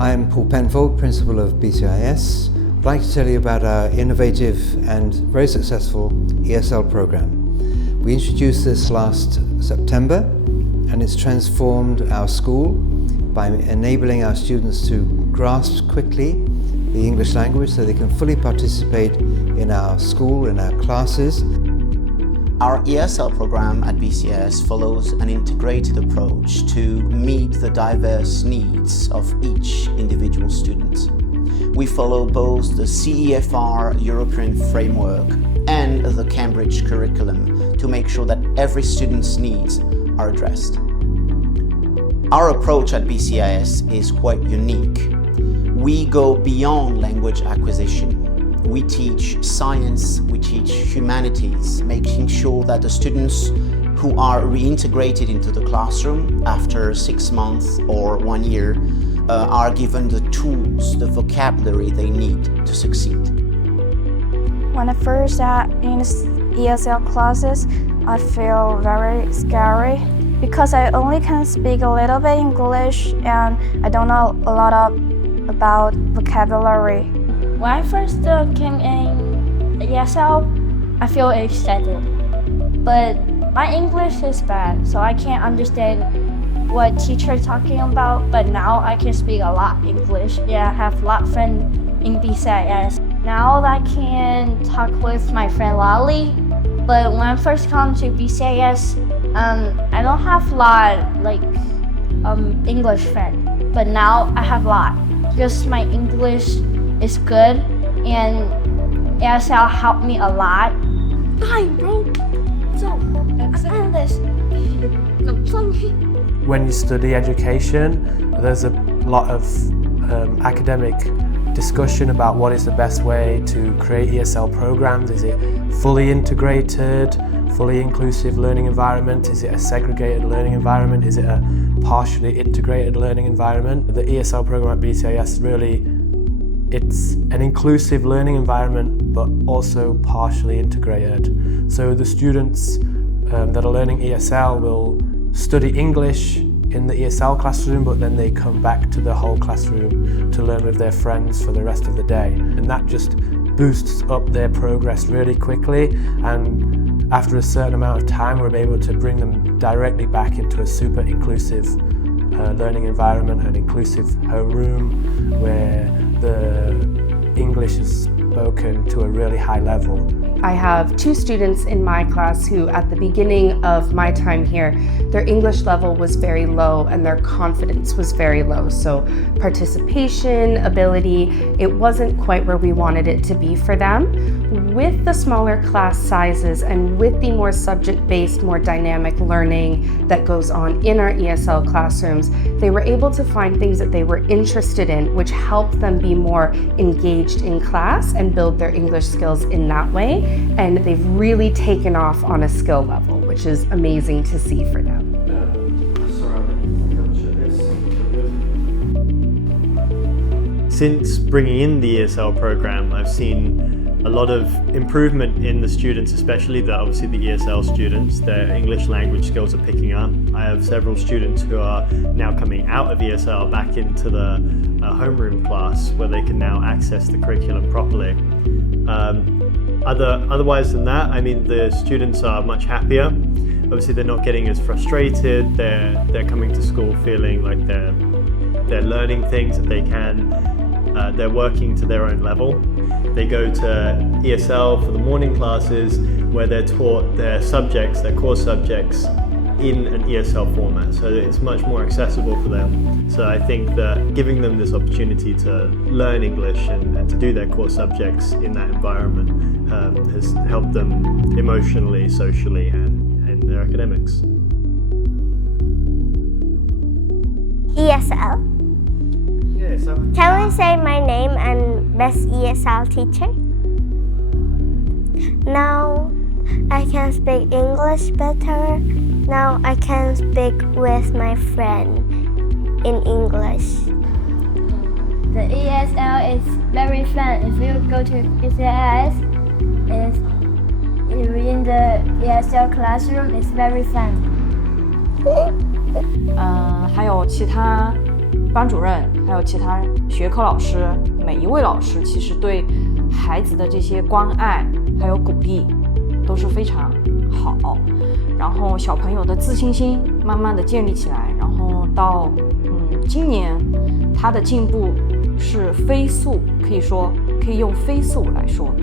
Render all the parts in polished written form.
I'm Paul Penfold, Principal of BCIS. I'd like to tell you about our innovative and very successful ESL program. We introduced this last September, and it's transformed our school by enabling our students to grasp quickly the English language so they can fully participate in our school, in our classes. Our ESL program at BCIS follows an integrated approach to meet the diverse needs of each individual student. We follow both the CEFR European framework and the Cambridge curriculum to make sure that every student's needs are addressed. Our approach at BCIS is quite unique. We go beyond language acquisition. We teach science, we teach humanities, making sure that the students who are reintegrated into the classroom after 6 months or 1 year are given the tools, the vocabulary they need to succeed. When I first sat in ESL classes, I feel very scary because I only can speak a little bit English and I don't know a lot about vocabulary. When I first came in ESL, I feel excited, but my English is bad, so I can't understand what teacher is talking about, but now I can speak a lot English. Yeah, I have a lot of friends in BCIS. Now I can talk with my friend Lali, but when I first come to BCIS, I don't have a lot English friends, but now I have a lot because my English is good and ESL helped me a lot. Hi, bro. So, I'm this. When you study education, there's a lot of academic discussion about what is the best way to create ESL programs. Is it fully integrated, fully inclusive learning environment? Is it a segregated learning environment? Is it a partially integrated learning environment? The ESL program at BCIS really, it's an inclusive learning environment, but also partially integrated. So the students that are learning ESL will study English in the ESL classroom, but then they come back to the whole classroom to learn with their friends for the rest of the day. And that just boosts up their progress really quickly. And after a certain amount of time, we're able to bring them directly back into a super inclusive learning environment, an inclusive homeroom where the English is spoken to a really high level. I have 2 students in my class who, at the beginning of my time here, their English level was very low and their confidence was very low. So participation, ability, it wasn't quite where we wanted it to be for them. With the smaller class sizes and with the more subject-based, more dynamic learning that goes on in our ESL classrooms, they were able to find things that they were interested in, which helped them be more engaged in class and build their English skills in that way. And they've really taken off on a skill level, which is amazing to see for them. Since bringing in the ESL program, I've seen a lot of improvement in the students, especially obviously the ESL students. Their English language skills are picking up. I have several students who are now coming out of ESL back into the homeroom class where they can now access the curriculum properly. Otherwise than that, I mean, the students are much happier. Obviously, they're not getting as frustrated. They're coming to school feeling like they're learning things that they can. They're working to their own level. They go to ESL for the morning classes where they're taught their subjects, their core subjects, in an ESL format, so that it's much more accessible for them. So I think that giving them this opportunity to learn English and to do their core subjects in that environment has helped them emotionally, socially, and in their academics. ESL. Yeah, so Can we say my name and best ESL teacher? Now I can speak English better. Now I can speak with my friend in English. The ESL is very fun. If you go to BCIS, in the ESL classroom, it's very fun. 还有其他班主任还有其他学科老师，每一位老师其实对孩子的这些关爱还有鼓励都是非常好，然后小朋友的自信心慢慢的建立起来，然后到今年他的进步是飞速，可以用飞速来说。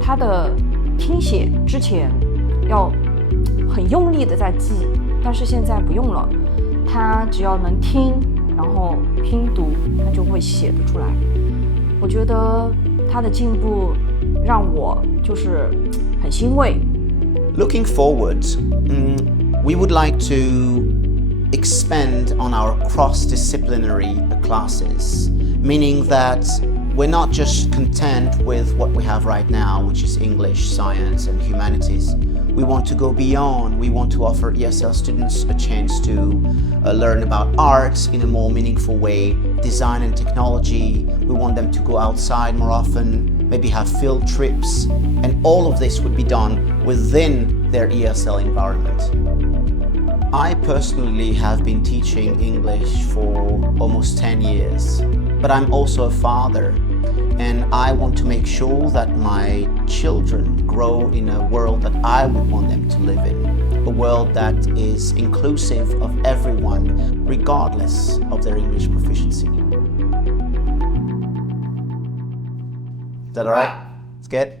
他的听写之前要很用力的在记，但是现在不用了，他只要能听，然后拼读，他就会写得出来。我觉得他的进步让我就是很欣慰。Looking forward, we would like to expand on our cross-disciplinary classes, meaning that we're not just content with what we have right now, which is English, science, and humanities. We want to go beyond. We want to offer ESL students a chance to learn about arts in a more meaningful way, design and technology. We want them to go outside more often, maybe have field trips, and all of this would be done within their ESL environment. I personally have been teaching English for almost 10 years, but I'm also a father, and I want to make sure that my children grow in a world that I would want them to live in, a world that is inclusive of everyone, regardless of their English proficiency. Is that all right? It's good?